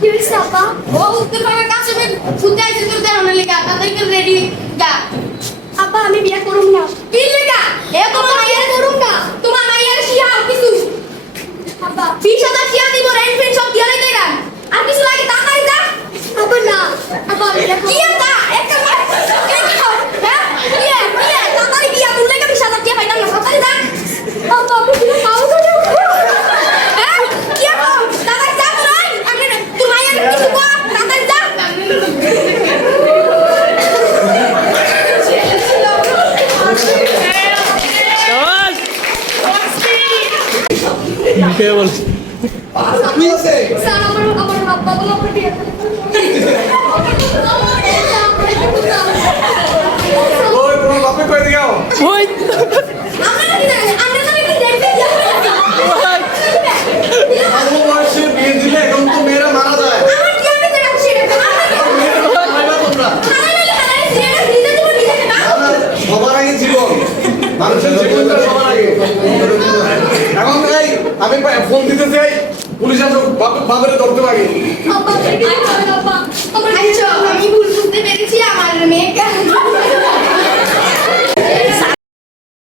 কি হইছে আপা? ও উত্তর পাড়ার কাছে ফুটে আইছে তোর দেওয়ার লেগা তাড়াতাড়ি করে রেডি যা। আপা আমি বিয়ে করুম না। কি লেগা? এ তোমার মাইয়ার করুম না। তোমার মাইয়ার শিয়াল কিছু। আপা 20,000 টিয়া দিব রেন্ট ফেন্ট সব দিয়া লইতে গা। আর কিছু লাগে তাড়াতাড়ি যা। আপা না। আপা কি এটা? একটা মার। হ্যাঁ? কি তাড়াতাড়ি বিয়া তুই লেগা 20,000 টিয়া পাইতাম না তাড়াতাড়ি যা। আপা আমি কি খাও করে? হ্যাঁ? কি আপা? তাড়াতাড়ি যা তুই। আমি তুই মাইয়ার কিছু কর তাড়াতাড়ি যা। কে বলছে? স্যার আমার আব্বা বলে আপনি বিয়ে ওই তোমার বাপে কই দিও ওই আবু বয়সে বিয়ে দিলে এখন তো মেয়েরা মারা যায় খাইবা তোমরা সবার আগে জীবন মানুষের জীবনটা সবার আগে এখন এই আমি ফোন দিতে চাই পুলিশ আসো বাপের ধরতে লাগে আব্বা আমার